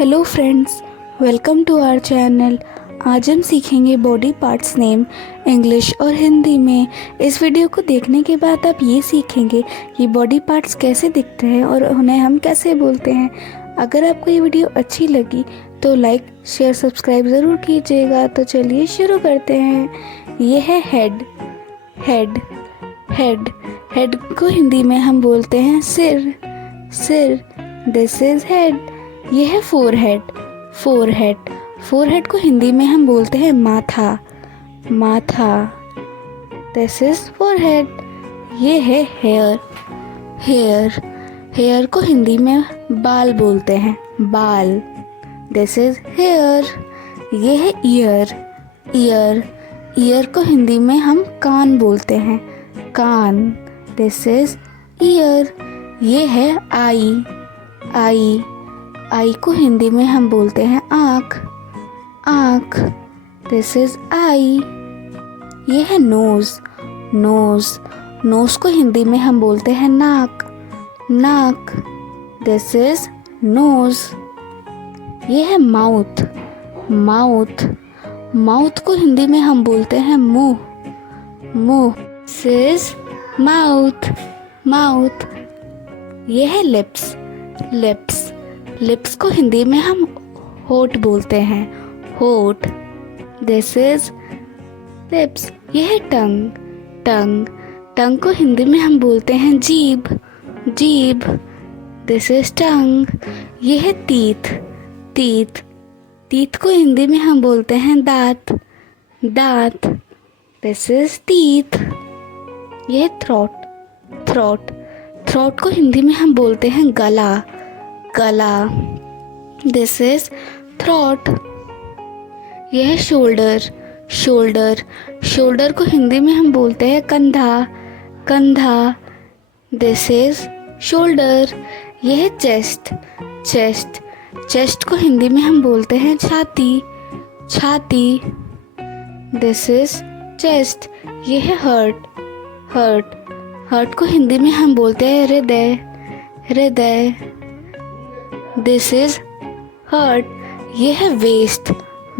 Hello friends, welcome to our channel. आज हम सीखेंगे बॉडी पार्ट्स नेम इंग्लिश और हिंदी में। इस वीडियो को देखने के बाद आप ये सीखेंगे कि बॉडी पार्ट्स कैसे दिखते हैं और उन्हें हम कैसे बोलते हैं। अगर आपको ये वीडियो अच्छी लगी तो लाइक शेयर सब्सक्राइब ज़रूर कीजिएगा। तो चलिए शुरू करते हैं। ये है हेड। हेड हेड हेड को हिंदी में हम बोलते हैं सिर। सिर, दिस इज हेड। ये है फोरहेड। फोरहेड फोरहेड को हिंदी में हम बोलते हैं माथा। माथा, दिस इज फोरहेड। ये है हेयर। हेयर हेयर को हिंदी में बाल बोलते हैं। बाल, दिस इज हेयर। ये है ईयर। ईयर ईयर को हिंदी में हम कान बोलते हैं। कान, दिस इज ईयर। ये है आई। आई आई को हिंदी में हम बोलते हैं आँख। आँख, दिस इज आई। ये है नोज। नोज नोज को हिंदी में हम बोलते हैं नाक। नाक, दिस इज नोज। ये है माउथ। माउथ माउथ को हिंदी में हम बोलते हैं मुंह। मुंह, दिस इज माउथ। माउथ। ये है लिप्स। लिप्स लिप्स को हिंदी में हम होठ बोलते हैं। होठ, दिस इज लिप्स। ये है टंग। टंग टंग को हिंदी में हम बोलते हैं जीभ। जीभ, दिस इज टंग। ये है टीथ। टीथ टीथ को हिंदी में हम बोलते हैं दांत। दांत, दिस इज टीथ। ये है थ्रोट। थ्रोट थ्रोट को हिंदी में हम बोलते हैं गला। गला, दिस इज थ्रोट। यह है शोल्डर। शोल्डर शोल्डर को हिंदी में हम बोलते हैं कंधा। कंधा, दिस इज शोल्डर। यह है चेस्ट। चेस्ट चेस्ट को हिंदी में हम बोलते हैं छाती। छाती, दिस इज चेस्ट। यह है हर्ट। हर्ट हर्ट को हिंदी में हम बोलते हैं हृदय। हृदय, दिस इज हर्ट। यह है वेस्ट।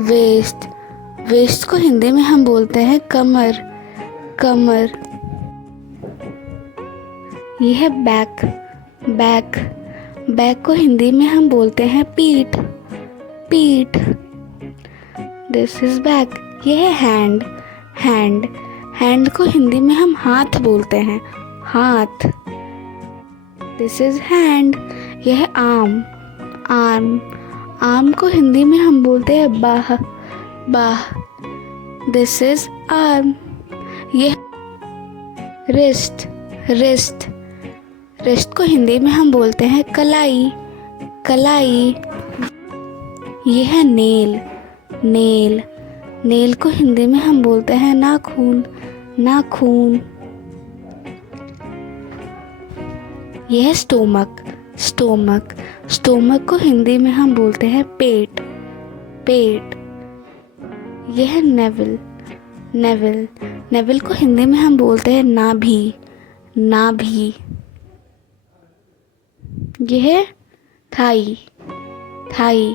वेस्ट वेस्ट को हिंदी में हम बोलते हैं कमर। कमर। यह है बैक। बैक बैक को हिंदी में हम बोलते हैं पीठ। पीठ, दिस इज बैक। यह है हैंड। हैंड हैंड को हिंदी में हम हाथ बोलते हैं। हाथ, दिस इज हैंड। यह है आर्म। आर्म आर्म को हिंदी में हम बोलते हैं बाह। बाह, दिस इज आर्म। यह रिस्ट। रिस्ट रिस्ट को हिंदी में हम बोलते हैं कलाई। कलाई। यह है नेल। नेल नेल को हिंदी में हम बोलते हैं नाखून। नाखून। यह है स्टोमक। स्टोमक स्टोमक को हिंदी में हम बोलते हैं पेट। पेट। यह है नेवल। नेवल नेवल को हिंदी में हम बोलते हैं नाभि। नाभि। यह है थाई। थाई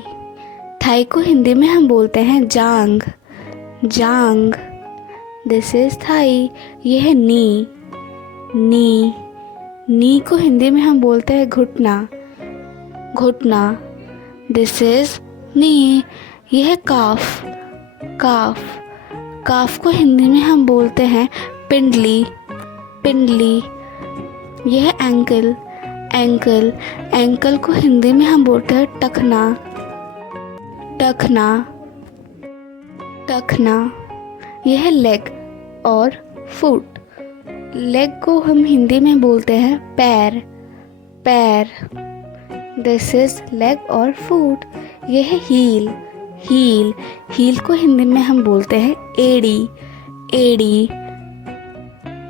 थाई को हिंदी में हम बोलते हैं जांग। जांग, दिस इज थाई। यह है नी। नी नी को हिंदी में हम बोलते हैं घुटना। घुटना, दिस इज नी। यह है काफ। काफ काफ को हिंदी में हम बोलते हैं पिंडली। पिंडली। यह है एंकल। एंकल एंकल को हिंदी में हम बोलते हैं टखना। टखना। टखना। यह है लेग और फुट। लेग को हम हिंदी में बोलते हैं पैर। पैर, दिस इज लेग और फुट। यह है हील। हील हील को हिंदी में हम बोलते हैं एड़ी। एड़ी,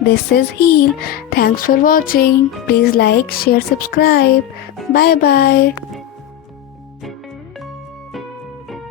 this is heel. Thanks for watching. Please like share subscribe. Bye bye.